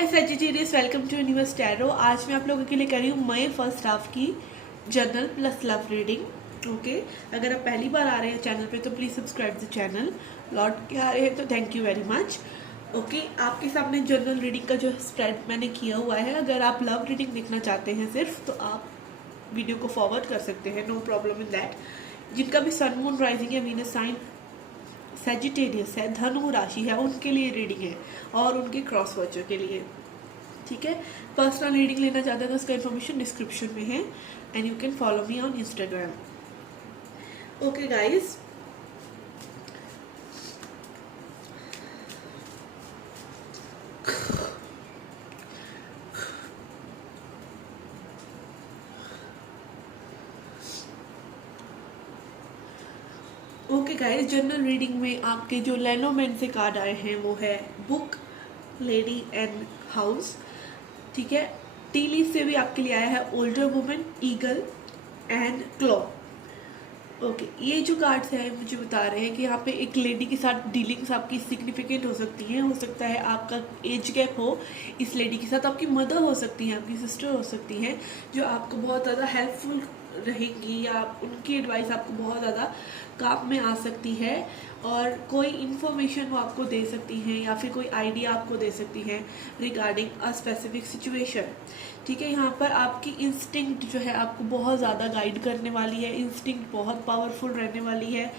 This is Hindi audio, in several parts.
Hi Sagittarius, welcome to universe tarot. आज मैं आप लोगों के लिए कर रही हूँ मई फर्स्ट हाफ की general plus love reading. Okay, अगर आप पहली बार आ रहे हैं चैनल पे तो प्लीज़ सब्सक्राइब द चैनल। लौट के आ रहे हैं तो thank you very much. Okay, आपके सामने जनरल रीडिंग का जो स्प्रेड मैंने किया हुआ है, अगर आप लव रीडिंग देखना चाहते हैं सिर्फ तो आप वीडियो को फॉरवर्ड कर सकते हैं, नो प्रॉब्लम इन दैट। जिनका भी सन मून राइजिंग या वीनस साइन सेजिटेरियस है, धनु राशि है, उनके लिए रीडिंग है और उनके क्रॉस वॉचर के लिए। ठीक है, पर्सनल रीडिंग लेना चाहते हैं तो उसका इन्फॉर्मेशन डिस्क्रिप्शन में है and you can follow me on Instagram. Okay guys, okay guys, general reading में आपके जो लेनोमैन से कार्ड आए हैं वो है बुक, लेडी एंड हाउस। ठीक है, टी लीफ से भी आपके लिए आया है older women, eagle and claw. Okay, ये जो कार्ड्स हैं मुझे बता रहे हैं कि यहाँ पे एक लेडी के साथ डीलिंग्स आपकी सिग्निफिकेंट हो सकती हैं। हो सकता है आपका एज गैप हो इस लेडी के साथ, आपकी मदर हो सकती हैं, आपकी सिस्टर हो सकती हैं जो आपको बहुत ज़्यादा हेल्पफुल रहेंगी या उनकी एडवाइस आपको बहुत ज़्यादा काम में आ सकती है और कोई इन्फॉर्मेशन वो आपको दे सकती हैं या फिर कोई आइडिया आपको दे सकती हैं रिगार्डिंग अ स्पेसिफिक सिचुएशन। ठीक है, यहाँ पर आपकी इंस्टिंक्ट जो है आपको बहुत ज़्यादा गाइड करने वाली है, इंस्टिंक्ट बहुत पावरफुल रहने वाली है।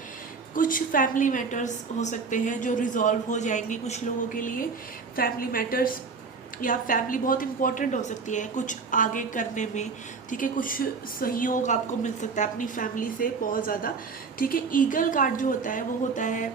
कुछ फैमिली मैटर्स हो सकते हैं जो रिजॉल्व हो जाएंगे कुछ लोगों के लिए। फैमिली मैटर्स या फैमिली बहुत इंपॉर्टेंट हो सकती है कुछ आगे करने में। ठीक है, कुछ सहयोग आपको मिल सकता है अपनी फैमिली से बहुत ज़्यादा। ठीक है, ईगल कार्ड जो होता है वो होता है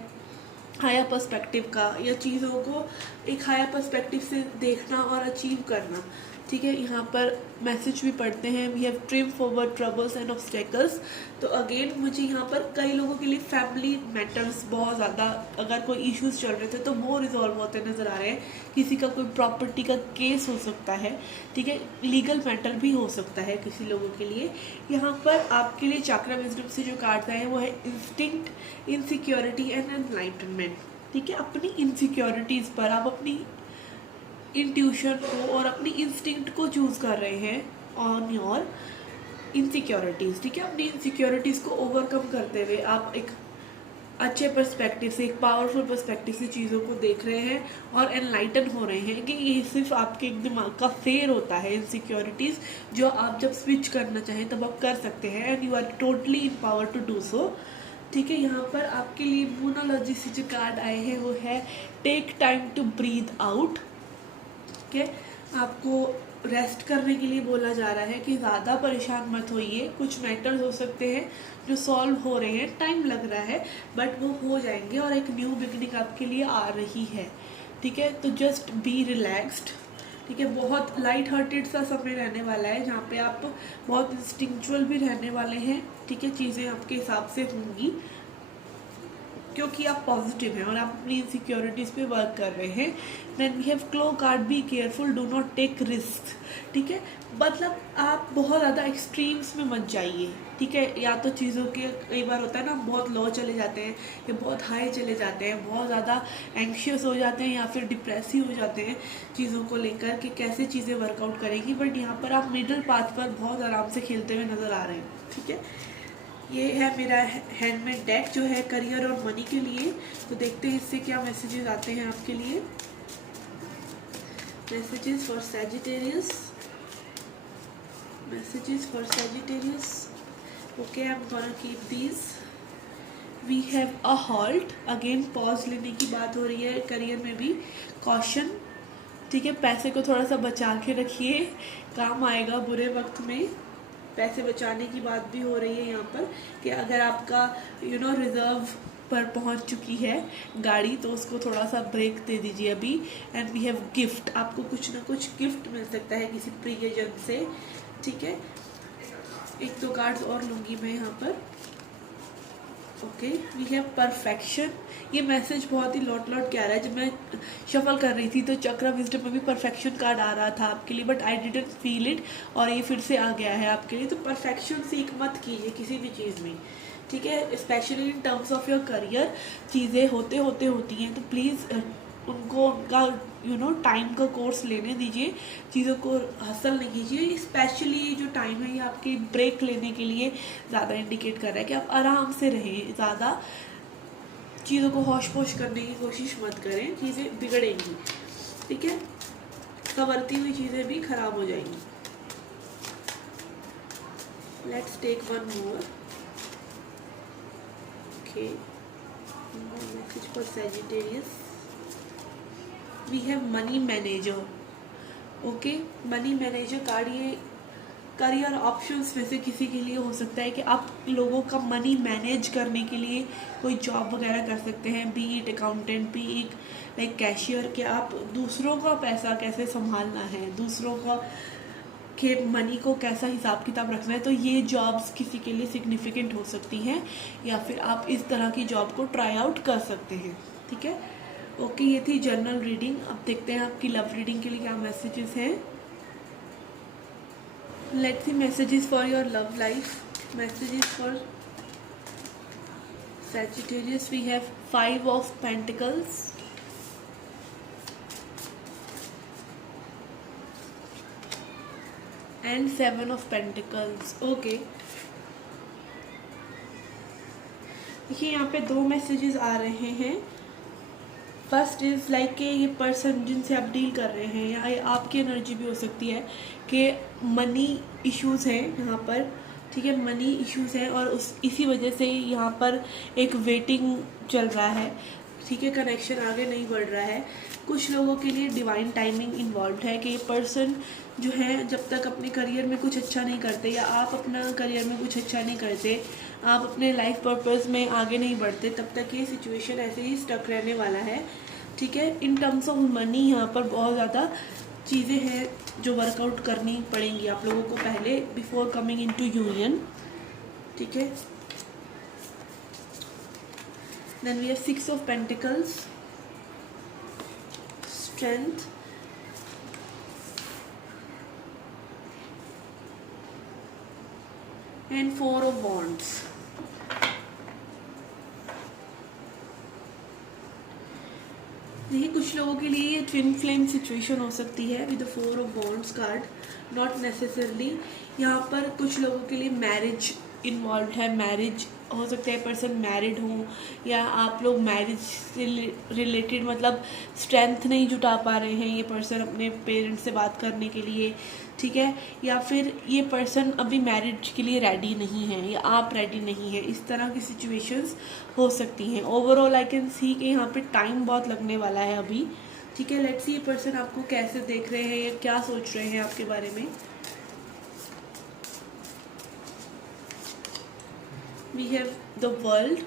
हायर पर्सपेक्टिव का, या चीज़ों को एक हायर पर्सपेक्टिव से देखना और अचीव करना। ठीक है, यहाँ पर मैसेज भी पढ़ते हैं, we have trim forward troubles and obstacles. तो अगेन मुझे यहाँ पर कई लोगों के लिए फैमिली मैटर्स बहुत ज़्यादा, अगर कोई इश्यूज चल रहे थे तो वो रिजॉल्व होते नज़र आ रहे हैं। किसी का कोई प्रॉपर्टी का केस हो सकता है। ठीक है, लीगल मैटर भी हो सकता है किसी लोगों के लिए। यहाँ पर आपके लिए चाक्रा विजडम से जो कार्ड्स आए हैं वो है इंस्टिंक्ट, इनसिक्योरिटी एंड एनलाइटनमेंट। ठीक है, अपनी इनसिक्योरिटीज़ पर आप अपनी इंट्यूशन को और अपनी इंस्टिंक्ट को चूज कर रहे हैं ऑन योर इनसिक्योरिटीज़। ठीक है, अपनी इनसिक्योरिटीज़ को ओवरकम करते हुए आप एक अच्छे पर्सपेक्टिव से, एक पावरफुल पर्सपेक्टिव से चीज़ों को देख रहे हैं और एनलाइटन हो रहे हैं कि ये सिर्फ आपके एक दिमाग का फेयर होता है। इनसिक्योरिटीज़ जो आप जब स्विच करना चाहें तब आप कर सकते हैं and you are totally in power to do so. ठीक है, यहाँ पर आपके लिए मूनोलॉजी से जो कार्ड आए हैं वो है take time to breathe out. ठीक है, आपको रेस्ट करने के लिए बोला जा रहा है कि ज़्यादा परेशान मत होइए। कुछ मैटर्स हो सकते हैं जो सॉल्व हो रहे हैं, टाइम लग रहा है बट वो हो जाएंगे और एक न्यू बिगनिंग आपके लिए आ रही है। ठीक है, तो जस्ट बी रिलैक्स्ड। ठीक है, बहुत लाइट हार्टेड सा समय रहने वाला है जहाँ पे आप बहुत इंस्टिंक्चुअल भी रहने वाले हैं। ठीक है, चीज़ें आपके हिसाब से होंगी क्योंकि आप पॉजिटिव हैं और आप अपनी इनसिक्योरिटीज़ पे वर्क कर रहे हैं। Then we have claw card, be careful, do not take risk. ठीक है, मतलब आप बहुत ज़्यादा एक्सट्रीम्स में मत जाइए। ठीक है, या तो चीज़ों के कई बार होता है ना, बहुत लो चले जाते हैं या बहुत हाई चले जाते हैं, बहुत ज़्यादा एंक्शियस हो जाते हैं या फिर डिप्रेसिव हो जाते हैं चीज़ों को लेकर कि कैसे चीज़ें वर्कआउट करेंगी। बट यहाँ पर आप मिडिल पाथ पर बहुत आराम से खेलते हुए नज़र आ रहे हैं। ठीक है, ये है मेरा हैंडमेड डेक जो है करियर और मनी के लिए। तो देखते हैं इससे क्या मैसेजेस आते हैं आपके लिए। Messages for Sagittarius, messages for Sagittarius. Okay, I am gonna keep these. We have a halt, again pause लेने की बात हो रही है करियर में भी। कॉशन, ठीक है, पैसे को थोड़ा सा बचा के रखिए, काम आएगा बुरे वक्त में। पैसे बचाने की बात भी हो रही है यहाँ पर कि अगर आपका रिजर्व पर पहुँच चुकी है गाड़ी तो उसको थोड़ा सा ब्रेक दे दीजिए अभी। एंड वी हैव गिफ्ट, आपको कुछ ना कुछ गिफ्ट मिल सकता है किसी प्रियजन से। ठीक है, एक दो कार्ड्स और लूँगी मैं यहाँ पर। Okay, we have perfection. ये मैसेज बहुत ही लौट के आ रहा है। जब मैं शफल कर रही थी तो चक्रा विजडम में भी परफेक्शन कार्ड आ रहा था आपके लिए, but I didn't feel it और ये फिर से आ गया है आपके लिए। तो परफेक्शन सीख मत कीजिए किसी भी चीज़ में। ठीक है, specially in terms of your career चीज़ें होती हैं तो प्लीज़ उनको उनका टाइम का कोर्स लेने दीजिए, चीज़ों को हसल नहीं कीजिए। स्पेशली जो टाइम है ये आपके ब्रेक लेने के लिए ज़्यादा इंडिकेट कर रहा है कि आप आराम से रहें, ज़्यादा चीज़ों को होश पोश करने की कोशिश मत करें, चीज़ें बिगड़ेंगी, ठीक है, संवरती हुई चीज़ें भी खराब हो जाएंगी। Let's take one more. Okay, message for Sagittarius, we have money manager. Okay, money manager card ये करियर ऑप्शंस में से किसी के लिए हो सकता है कि आप लोगों का मनी मैनेज करने के लिए कोई जॉब वगैरह कर सकते हैं, B it accountant, B it like cashier, कि आप दूसरों का पैसा कैसे संभालना है, दूसरों का के मनी को कैसा हिसाब किताब रखना है, तो ये जॉब्स किसी के लिए सिग्निफिकेंट हो सकती हैं, या फिर आप इस तरह की जॉब को ट्राई आउट कर सकते हैं, ठीक है। ओके, ये थी जनरल रीडिंग। अब देखते हैं आपकी लव रीडिंग के लिए क्या मैसेजेस हैं। Let's see messages for your love life. Messages for Sagittarius, we have 5 of Pentacles, and 7 of Pentacles. Okay, देखिए यहाँ पे 2 मैसेजेस आ रहे हैं। फर्स्ट इज़ लाइक कि ये पर्सन जिनसे आप डील कर रहे हैं, या ये आपकी एनर्जी भी हो सकती है कि मनी इश्यूज़ हैं यहाँ पर, ठीक है, मनी इश्यूज़ हैं, और इसी वजह से यहाँ पर एक वेटिंग चल रहा है, ठीक है, कनेक्शन आगे नहीं बढ़ रहा है। कुछ लोगों के लिए डिवाइन टाइमिंग इन्वॉल्व है कि ये पर्सन जो है जब तक अपने करियर में कुछ अच्छा नहीं करते, या आप अपना करियर में कुछ अच्छा नहीं करते, आप अपने लाइफ पर्पस में आगे नहीं बढ़ते, तब तक ये सिचुएशन ऐसे ही स्टक रहने वाला है, ठीक है। इन टर्म्स ऑफ मनी यहाँ पर बहुत ज़्यादा चीज़ें हैं जो वर्कआउट करनी पड़ेंगी आप लोगों को पहले, बिफोर कमिंग इनटू यूनियन, ठीक है। Then we have 6 of pentacles, strength, and 4 of wands. देखिए, कुछ लोगों के लिए ये ट्विन फ्लेम सिचुएशन हो सकती है with the 4 of wands card, not necessarily. यहाँ पर कुछ लोगों के लिए मैरिज इन्वॉल्व है, मैरिज हो सकता है, पर्सन मैरिड हो, या आप लोग मैरिज से रिलेटेड मतलब स्ट्रेंथ नहीं जुटा पा रहे हैं ये पर्सन अपने पेरेंट्स से बात करने के लिए, ठीक है, या फिर ये पर्सन अभी मैरिज के लिए रेडी नहीं है, या आप रेडी नहीं है, इस तरह की सिचुएशंस हो सकती हैं। ओवरऑल आई कैन सी कि यहाँ पे टाइम बहुत लगने वाला है अभी, ठीक है। लेट्स सी ये पर्सन आपको कैसे देख रहे हैं, या क्या सोच रहे हैं आपके बारे में। We have the world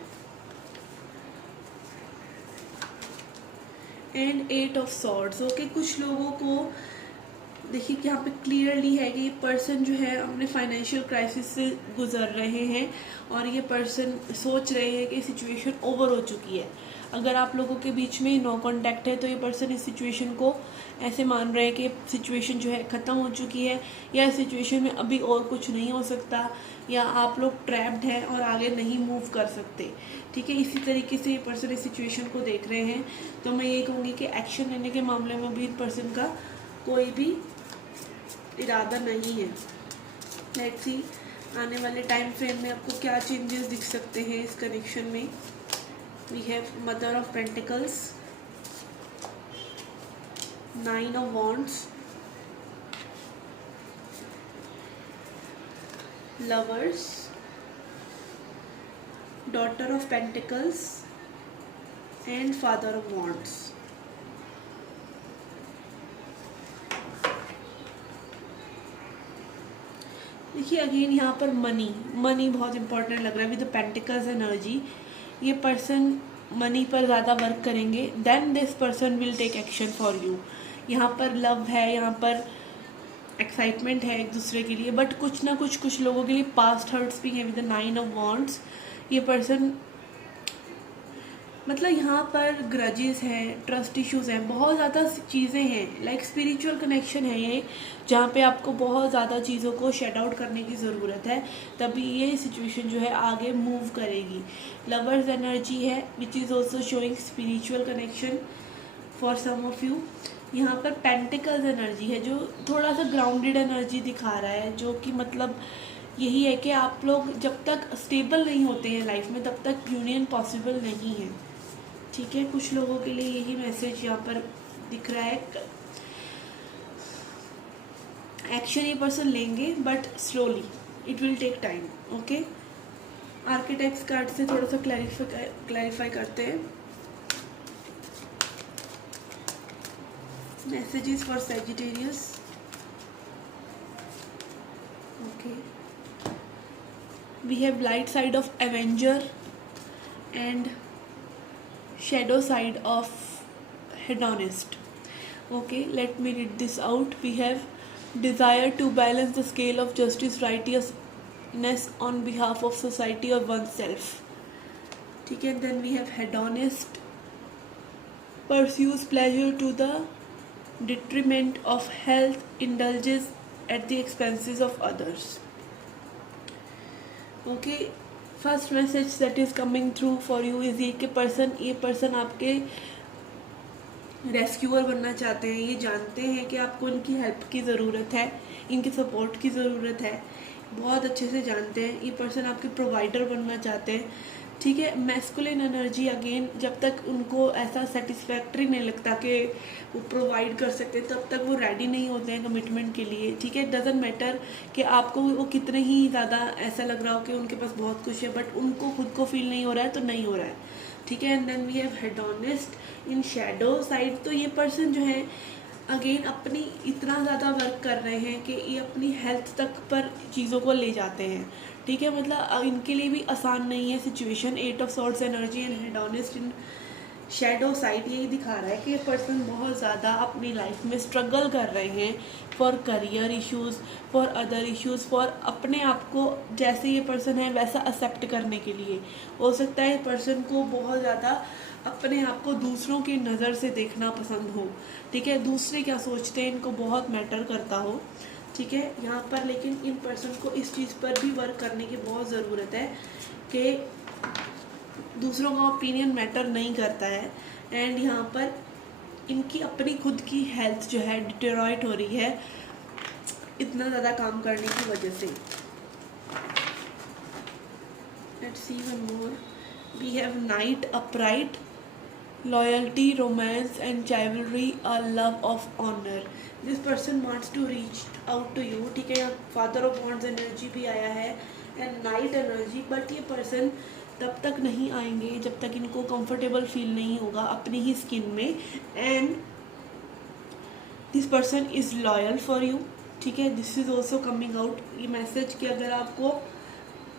and 8 of swords। Okay, कुछ लोगों को देखिए कि यहाँ पे क्लियरली है कि ये पर्सन जो है अपने फाइनेंशियल क्राइसिस से गुजर रहे हैं, और ये पर्सन सोच रहे हैं कि सिचुएशन ओवर हो चुकी है। अगर आप लोगों के बीच में नो कांटेक्ट है तो ये पर्सन इस सिचुएशन को ऐसे मान रहे हैं कि सिचुएशन जो है ख़त्म हो चुकी है, या इस सिचुएशन में अभी और कुछ नहीं हो सकता, या आप लोग ट्रैप्ड हैं और आगे नहीं मूव कर सकते, ठीक है। इसी तरीके से ये पर्सन इस सिचुएशन को देख रहे हैं। तो मैं ये कहूँगी कि एक्शन लेने के मामले में भी पर्सन का कोई भी इरादा नहीं है। लेट्स सी आने वाले टाइम फ्रेम में आपको क्या चेंजेस दिख सकते हैं इस कनेक्शन में। We have mother of pentacles, 9 of wands, lovers, daughter of pentacles, and father of wands. देखिए अगेन यहाँ पर मनी बहुत इंपॉर्टेंट लग रहा है विद द पेंटिकल्स एनर्जी। ये पर्सन मनी पर ज़्यादा वर्क करेंगे, then this person will take action for you. यहाँ पर लव है, यहाँ पर एक्साइटमेंट है एक दूसरे के लिए, बट कुछ लोगों के लिए पास्ट हर्ट्स भी हैं विद द 9 ऑफ वॉन्ड्स। ये पर्सन मतलब यहाँ पर ग्रजेस हैं, ट्रस्ट इश्यूज़ हैं, बहुत ज़्यादा चीज़ें हैं, लाइक स्पिरिचुअल कनेक्शन है ये, जहाँ पे आपको बहुत ज़्यादा चीज़ों को शेड आउट करने की ज़रूरत है, तभी ये सिचुएशन जो है आगे मूव करेगी। लवर्स एनर्जी है which is also showing spiritual connection. For some of you. यहाँ पर पेंटिकल्स एनर्जी है जो थोड़ा सा ग्राउंडेड एनर्जी दिखा रहा है, जो कि मतलब यही है कि आप लोग जब तक स्टेबल नहीं होते हैं लाइफ में तब तक यूनियन पॉसिबल नहीं है। ठीक है, कुछ लोगों के लिए यही मैसेज यहाँ पर दिख रहा है। एक्शन ये पर्सन लेंगे but slowly, it will take time. Okay, architects card से थोड़ा सा क्लैरिफाई करते हैं। Messages for Sagittarius. Okay. We have light side of Avenger and shadow side of Hedonist. Okay, let me read this out. We have desire to balance the scale of justice, righteousness on behalf of society or oneself. ठीक है, then we have Hedonist pursues pleasure to the detriment of health, indulges at the expenses of others. Okay, first message that is coming through for you is ये पर्सन आपके रेस्क्यूअर बनना चाहते हैं। ये जानते हैं कि आपको इनकी हेल्प की ज़रूरत है, इनके सपोर्ट की ज़रूरत है, बहुत अच्छे से जानते हैं। ये पर्सन आपके प्रोवाइडर बनना चाहते हैं। ठीक है, मैस्कुलिन एनर्जी अगेन, जब तक उनको ऐसा सेटिस्फैक्ट्री नहीं लगता कि वो प्रोवाइड कर सकते तब तक वो रेडी नहीं होते हैं कमिटमेंट के लिए। ठीक है, डजेंट मैटर कि आपको वो कितने ही ज़्यादा ऐसा लग रहा हो कि उनके पास बहुत कुछ है, बट उनको खुद को फील नहीं हो रहा है तो नहीं हो रहा है। ठीक है, and then we have hedonist in shadow side. तो ये पर्सन जो है अगेन अपनी इतना ज़्यादा वर्क कर रहे हैं कि ये अपनी हेल्थ तक पर चीज़ों को ले जाते हैं। ठीक है, मतलब इनके लिए भी आसान नहीं है situation. 8 of swords energy and hedonist in shadow side यही दिखा रहा है कि ये पर्सन बहुत ज़्यादा अपनी लाइफ में स्ट्रगल कर रहे हैं for career issues, for other issues, for अपने आप को जैसे ये पर्सन है वैसा एक्सेप्ट करने के लिए। हो सकता है पर्सन को बहुत ज़्यादा अपने आप को दूसरों की नज़र से देखना पसंद हो। ठीक है, दूसरे क्या सोचते हैं इनको बहुत मैटर करता हो। ठीक है, यहाँ पर लेकिन इन पर्सन को इस चीज़ पर भी वर्क करने की बहुत ज़रूरत है कि दूसरों का ओपिनियन मैटर नहीं करता है। एंड यहाँ पर इनकी अपनी खुद की हेल्थ जो है डिटेरॉइट हो रही है इतना ज़्यादा काम करने की वजह से। Let's see one more. We have knight upright, loyalty, romance and chivalry, a love of honour. This person wants to reach out to you. ठीक है, यहाँ फादर ऑफ वॉन्ड्स एनर्जी भी आया है एंड नाइट एनर्जी। बट ये पर्सन तब तक नहीं आएंगे जब तक इनको कंफर्टेबल फील नहीं होगा अपनी ही स्किन में। And this person is loyal for you. ठीक है, this is also coming out ये मैसेज कि अगर आपको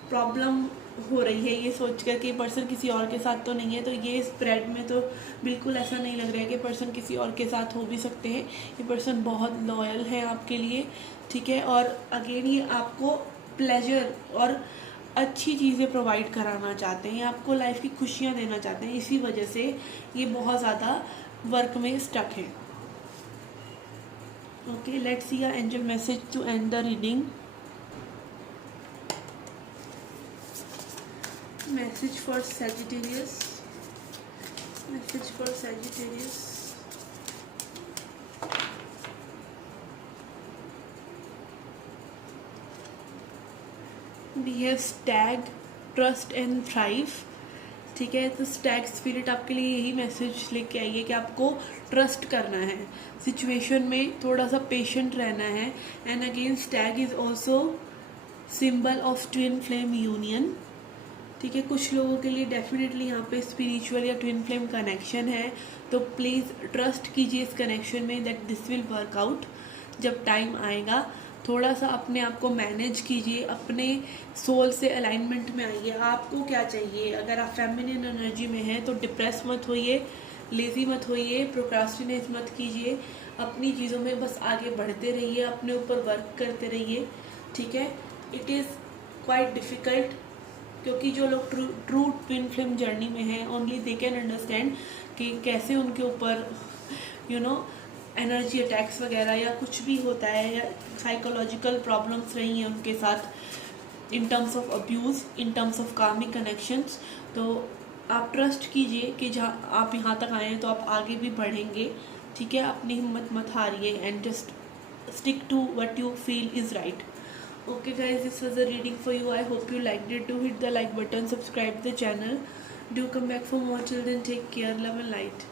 प्रॉब्लम हो रही है ये सोच कर कि पर्सन किसी और के साथ तो नहीं है, तो ये स्प्रेड में तो बिल्कुल ऐसा नहीं लग रहा है कि पर्सन किसी और के साथ हो भी सकते हैं। ये पर्सन बहुत लॉयल है आपके लिए। ठीक है, और अगेन ये आपको प्लेजर और अच्छी चीज़ें प्रोवाइड कराना चाहते हैं, आपको लाइफ की खुशियाँ देना चाहते हैं। इसी वजह से ये बहुत ज़्यादा वर्क में स्टक है। Okay, let's see a angel message to end the reading. Message for Sagittarius, message for Sagittarius. We have stag, trust and thrive. ठीक है, तो स्टैग स्पिरिट आपके लिए यही मैसेज लेके आई है कि आपको ट्रस्ट करना है, सिचुएशन में थोड़ा सा पेशेंट रहना है। And again Stag is also symbol of twin flame union. ठीक है, कुछ लोगों के लिए डेफिनेटली यहाँ पे स्पिरिचुअल या ट्विन फ्लेम कनेक्शन है, तो प्लीज़ ट्रस्ट कीजिए इस कनेक्शन में that this will work out. जब टाइम आएगा थोड़ा सा अपने आप को मैनेज कीजिए, अपने सोल से अलाइनमेंट में आइए। आपको क्या चाहिए? अगर आप फेमिनिन एनर्जी में हैं तो डिप्रेस मत होइए, लेज़ी मत होइए, प्रोक्रास्टिनेट मत कीजिए, अपनी चीज़ों में बस आगे बढ़ते रहिए, अपने ऊपर वर्क करते रहिए। ठीक है, इट इज़ क्वाइट डिफ़िकल्ट क्योंकि जो लोग ट्रू ट्विन फ्लेम जर्नी में हैं ओनली दे कैन अंडरस्टैंड कि कैसे उनके ऊपर एनर्जी अटैक्स वगैरह या कुछ भी होता है या साइकोलॉजिकल प्रॉब्लम्स रही हैं उनके साथ in terms of abuse, in terms of कार्मिक कनेक्शंस। तो आप ट्रस्ट कीजिए कि जहाँ आप यहाँ तक आए हैं तो आप आगे भी बढ़ेंगे, ठीक है। अपनी हिम्मत मत हारिए and just stick to what you feel is right. Okay guys, this was a reading for you. I hope you liked it. Do hit the like button, subscribe the channel, do come back for more. Till then, take care, love and light.